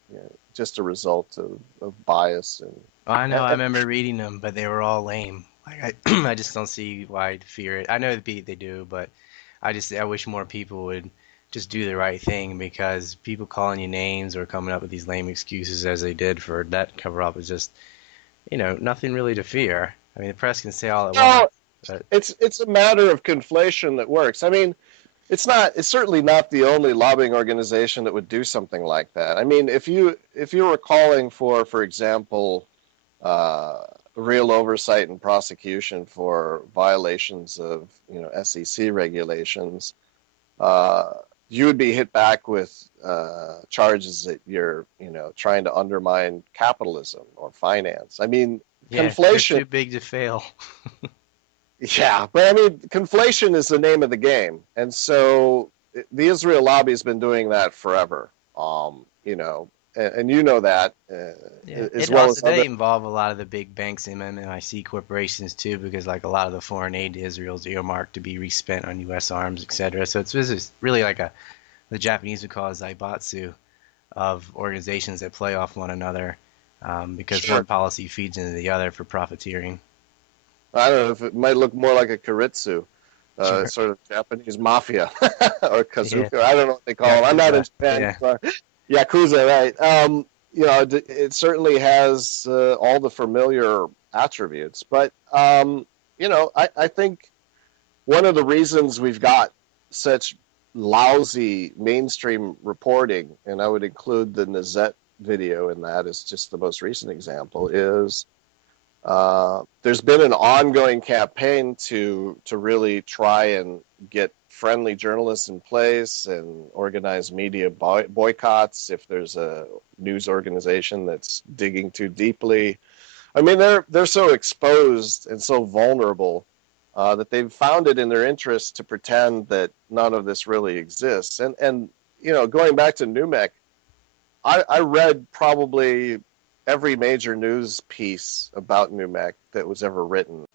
just a result of bias. And I know, I remember reading them, but they were all lame. Like I just don't see why I'd fear it. I know they do, but I wish more people would just do the right thing, because people calling you names or coming up with these lame excuses as they did for that cover-up is just, nothing really to fear. I mean, the press can say all it wants. But it's a matter of conflation that works. I mean, it's certainly not the only lobbying organization that would do something like that. I mean, if you were calling for example, real oversight and prosecution for violations of SEC regulations, you would be hit back with charges that you're trying to undermine capitalism or finance. I mean, conflation. You're too big to fail. Yeah, but I mean, conflation is the name of the game, and so the Israel lobby has been doing that forever. And you know that as well as they involve a lot of the big banks and MNIC corporations too, because like a lot of the foreign aid to Israel is earmarked to be respent on U.S. arms, etc. So it's really like the Japanese would call it zaibatsu of organizations that play off one another, because one policy feeds into the other for profiteering. I don't know if it might look more like a karitsu, sort of Japanese mafia or kazuka. Yeah. I don't know what they call them. I'm not in Japan. Yakuza, right? It certainly has all the familiar attributes, but I think one of the reasons we've got such lousy mainstream reporting, and I would include the Nazet video in that as just the most recent example, is there's been an ongoing campaign to really try and get friendly journalists in place and organize media boycotts if there's a news organization that's digging too deeply. I mean, they're so exposed and so vulnerable that they've found it in their interest to pretend that none of this really exists. And going back to NUMEC, I read probably every major news piece about NUMEC that was ever written.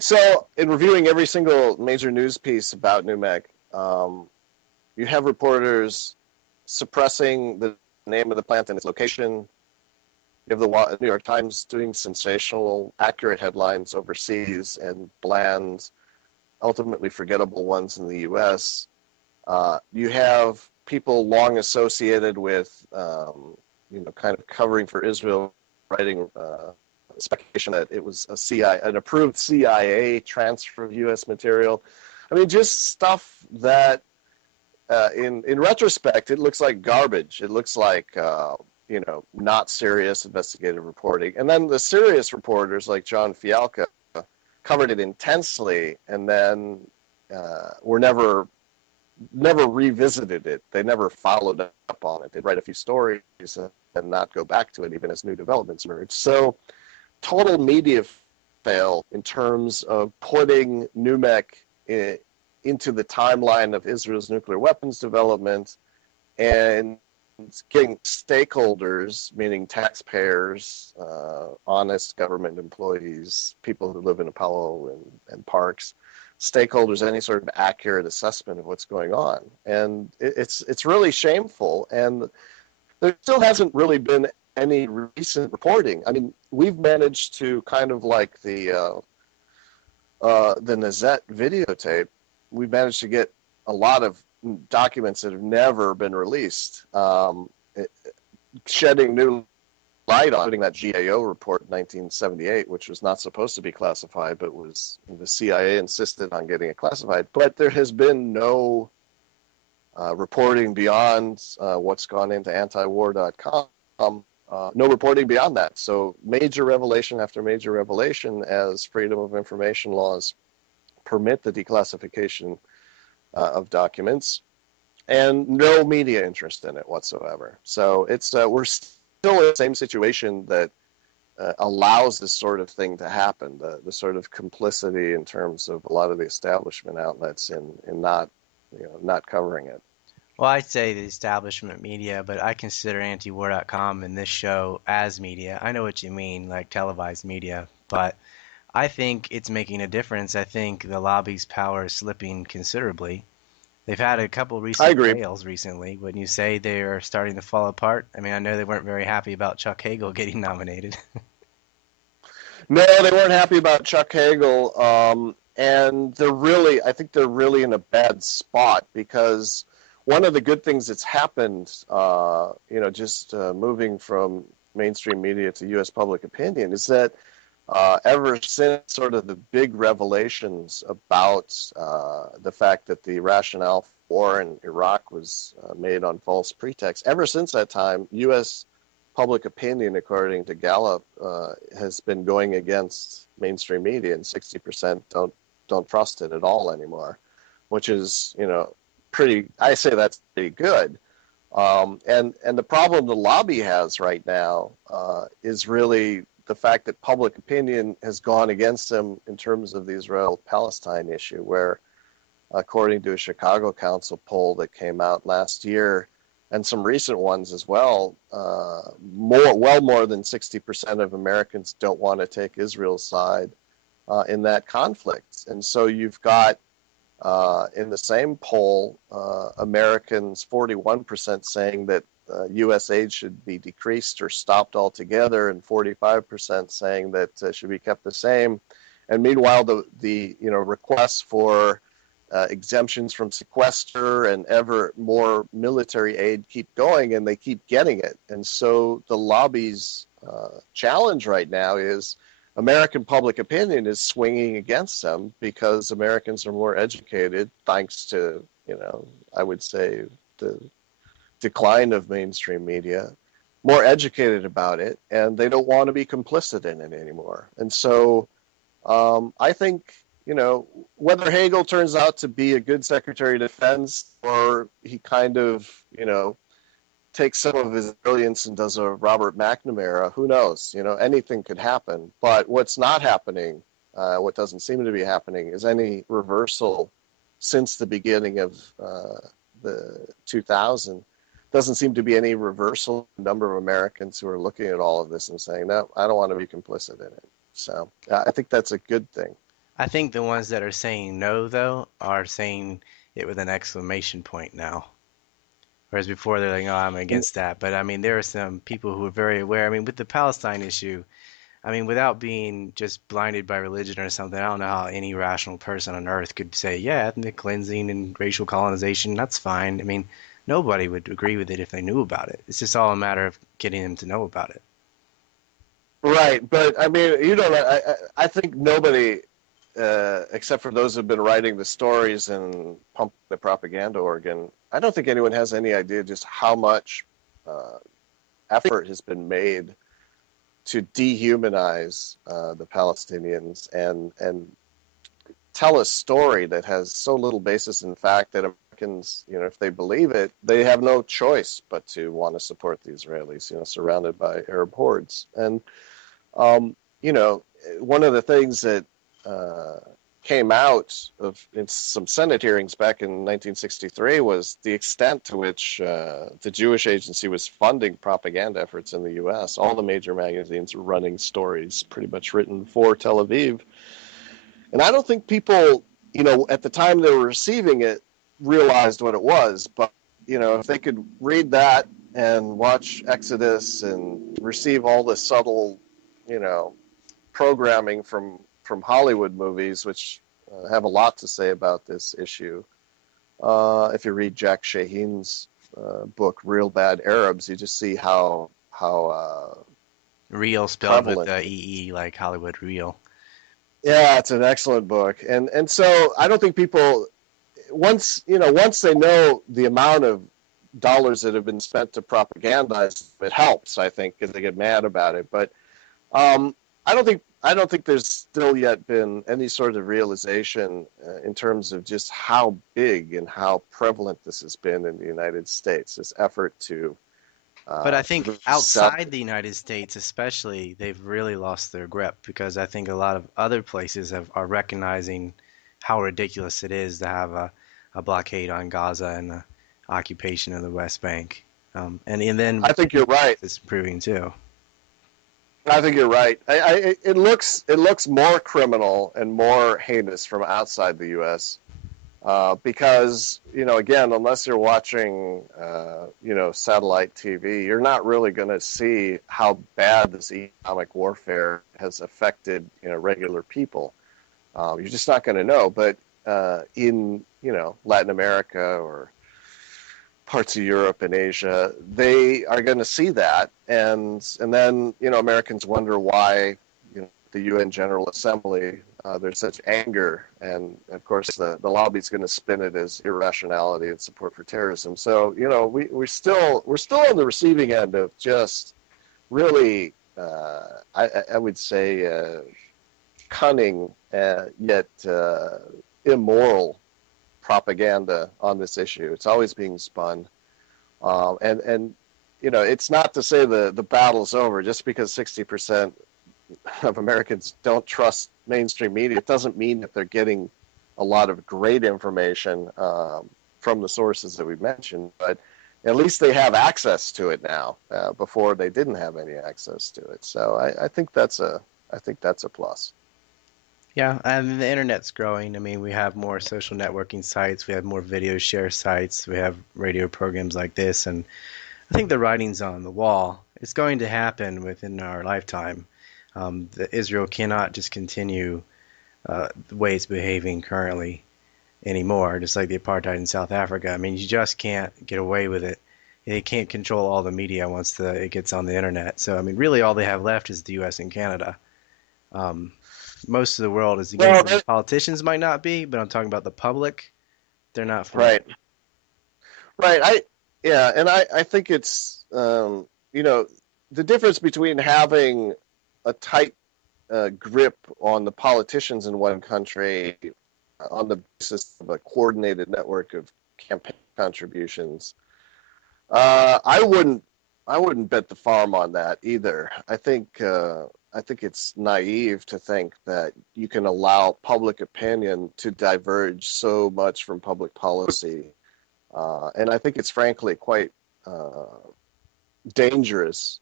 So, in reviewing every single major news piece about NUMEC, you have reporters suppressing the name of the plant and its location. You have the New York Times doing sensational, accurate headlines overseas and bland, ultimately forgettable ones in the U.S. You have people long associated with, kind of covering for Israel, writing speculation that it was an approved CIA transfer of U.S. material. I mean, just stuff that, in retrospect, it looks like garbage. It looks like not serious investigative reporting. And then the serious reporters like John Fialka covered it intensely, and then were never revisited it. They never followed up on it. They'd write a few stories and not go back to it even as new developments emerge. So total media fail in terms of putting NUMEC into the timeline of Israel's nuclear weapons development and getting stakeholders, meaning taxpayers, honest government employees, people who live in Apollo and parks, stakeholders, any sort of accurate assessment of what's going on. And it's really shameful. And there still hasn't really been any recent reporting. I mean, we've managed to kind of like the Nazet videotape, we've managed to get a lot of documents that have never been released, shedding new light on that GAO report in 1978, which was not supposed to be classified, but the CIA insisted on getting it classified. But there has been no reporting beyond what's gone into antiwar.com, no reporting beyond that. So major revelation after major revelation as freedom of information laws permit the declassification of documents, and no media interest in it whatsoever. So it's we're still in the same situation that allows this sort of thing to happen, the sort of complicity in terms of a lot of the establishment outlets in not covering it. Well, I'd say the establishment media, but I consider antiwar.com and this show as media. I know what you mean, like televised media, but I think it's making a difference. I think the lobby's power is slipping considerably. They've had a couple recent fails recently. When you say they are starting to fall apart, I mean, I know they weren't very happy about Chuck Hagel getting nominated. No, they weren't happy about Chuck Hagel, and I think they're really in a bad spot, because one of the good things that's happened, moving from mainstream media to U.S. public opinion, is that ever since sort of the big revelations about the fact that the rationale for war in Iraq was made on false pretext, ever since that time, U.S. public opinion, according to Gallup, has been going against mainstream media, and 60% don't trust it at all anymore, which is, I say that's pretty good. And the problem the lobby has right now is really the fact that public opinion has gone against them in terms of the Israel-Palestine issue, where, according to a Chicago Council poll that came out last year, and some recent ones as well, more than 60% of Americans don't want to take Israel's side in that conflict. And so you've got, in the same poll, Americans, 41% saying that U.S. aid should be decreased or stopped altogether, and 45% saying that should be kept the same. And meanwhile, the requests for exemptions from sequester and ever more military aid keep going, and they keep getting it. And so the lobby's challenge right now is American public opinion is swinging against them because Americans are more educated, thanks to, I would say the decline of mainstream media, more educated about it, and they don't want to be complicit in it anymore. And so I think, whether Hagel turns out to be a good Secretary of Defense or he kind of, takes some of his brilliance and does a Robert McNamara, who knows? Anything could happen. But what's not happening, what doesn't seem to be happening, is any reversal since the beginning of the 2000. Doesn't seem to be any reversal in the number of Americans who are looking at all of this and saying, no, I don't want to be complicit in it. So I think that's a good thing. I think the ones that are saying no, though, are saying it with an exclamation point now. Whereas before they're like, oh, I'm against that. But I mean, there are some people who are very aware. I mean, with the Palestine issue, I mean, without being just blinded by religion or something, I don't know how any rational person on earth could say, yeah, ethnic cleansing and racial colonization, that's fine. I mean, nobody would agree with it if they knew about it. It's just all a matter of getting them to know about it. Right. But I mean, I think nobody, except for those who've been writing the stories and pumping the propaganda organ, I don't think anyone has any idea just how much effort has been made to dehumanize the Palestinians and tell a story that has so little basis in fact that Americans, if they believe it, they have no choice but to want to support the Israelis, surrounded by Arab hordes. And, one of the things that came out in some Senate hearings back in 1963 was the extent to which the Jewish Agency was funding propaganda efforts in the U.S. All the major magazines were running stories pretty much written for Tel Aviv. And I don't think people, at the time they were receiving it, realized what it was. But, if they could read that and watch Exodus and receive all the subtle, programming from Hollywood movies, which have a lot to say about this issue. If you read Jack Shaheen's book, Real Bad Arabs, you just see how Real spelled with prevalent. the EE, like Hollywood Real. Yeah, it's an excellent book. And so I don't think people, once they know the amount of dollars that have been spent to propagandize, it helps, I think, because they get mad about it. But I don't think there's still yet been any sort of realization in terms of just how big and how prevalent this has been in the United States, this effort to But I think outside the United States, especially, they've really lost their grip because I think a lot of other places are recognizing how ridiculous it is to have a blockade on Gaza and the occupation of the West Bank. And then I think you're right. It's improving too. I think you're right. It looks more criminal and more heinous from outside the U.S. Because, again, unless you're watching, satellite TV, you're not really going to see how bad this economic warfare has affected, regular people. You're just not going to know. But in, Latin America or parts of Europe and Asia, they are going to see that. And then, Americans wonder why, the UN General Assembly, there's such anger, and of course the lobby's going to spin it as irrationality and support for terrorism. So we're still on the receiving end of just really, I would say, cunning yet immoral propaganda on this issue. It's always being spun, and it's not to say the battle's over just because 60% of Americans don't trust mainstream media. It doesn't mean that they're getting a lot of great information from the sources that we mentioned, but at least they have access to it now. Before they didn't have any access to it. So I think that's a plus. Yeah, and the internet's growing. I mean, we have more social networking sites, we have more video share sites, we have radio programs like this, and I think the writing's on the wall. It's going to happen within our lifetime. Israel cannot just continue the way it's behaving currently. anymore, just like the apartheid in South Africa. I mean, you just can't get away with it. They can't control all the media once it gets on the internet. So, I mean, really all they have left is the U.S. and Canada. Most of the world is against them. Politicians might not be, but I'm talking about the public. They're not for right. It. Right. I think it's, the difference between having a tight grip on the politicians in one country on the basis of a coordinated network of campaign contributions. I wouldn't bet the farm on that either. I think it's naive to think that you can allow public opinion to diverge so much from public policy, and I think it's frankly quite dangerous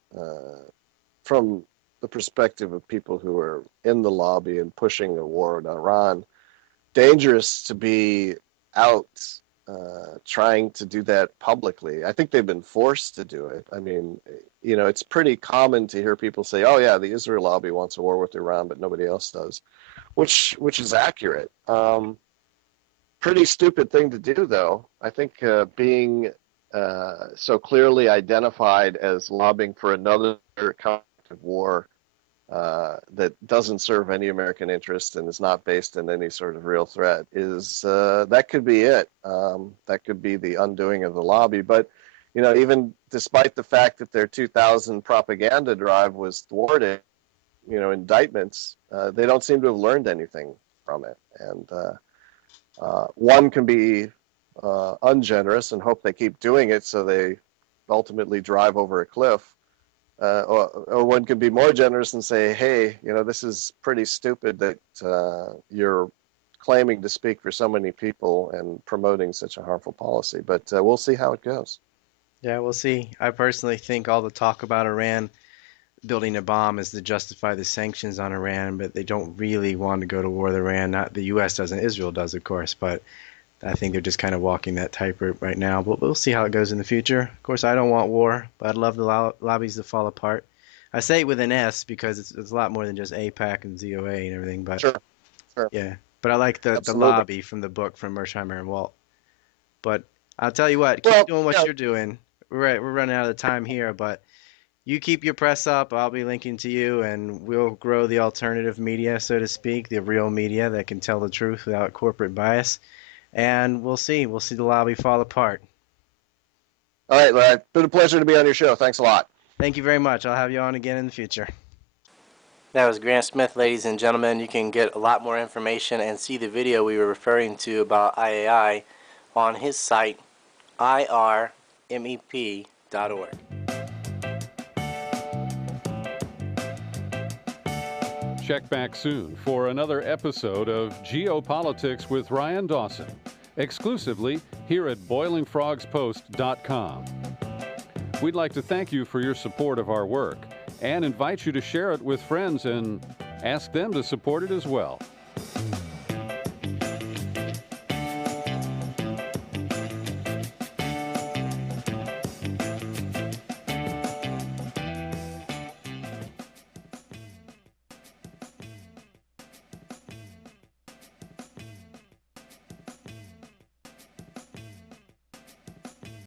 from the perspective of people who are in the lobby and pushing a war in Iran. Dangerous to be out trying to do that publicly. I think they've been forced to do it. I mean, it's pretty common to hear people say, "Oh yeah, the Israel lobby wants a war with Iran, but nobody else does," which is accurate. Pretty stupid thing to do, though. I think being so clearly identified as lobbying for another kind of war that doesn't serve any American interest and is not based in any sort of real threat is that could be it. That could be the undoing of the lobby. But even despite the fact that their 2000 propaganda drive was thwarted, indictments, they don't seem to have learned anything from it. And one can be ungenerous and hope they keep doing it so they ultimately drive over a cliff. Or one can be more generous and say, hey, this is pretty stupid that you're claiming to speak for so many people and promoting such a harmful policy. But we'll see how it goes. Yeah, we'll see. I personally think all the talk about Iran building a bomb is to justify the sanctions on Iran, but they don't really want to go to war with Iran. Not the U.S. doesn't, Israel does, of course, but I think they're just kind of walking that tightrope right now. But we'll see how it goes in the future. Of course, I don't want war, but I'd love the lobbies to fall apart. I say it with an S because it's a lot more than just AIPAC and ZOA and everything. But sure. Yeah, but I like the lobby from the book from Mersheimer and Walt. But I'll tell you what, keep doing what you're doing. We're running out of time here, but you keep your press up. I'll be linking to you, and we'll grow the alternative media, so to speak, the real media that can tell the truth without corporate bias. And we'll see the lobby fall apart. All right, Larry. It's been a pleasure to be on your show. Thanks a lot. Thank you very much. I'll have you on again in the future. That was Grant Smith, ladies and gentlemen. You can get a lot more information and see the video we were referring to about IAI on his site, irmep.org. Check back soon for another episode of Geopolitics with Ryan Dawson, exclusively here at BoilingFrogsPost.com. We'd like to thank you for your support of our work and invite you to share it with friends and ask them to support it as well.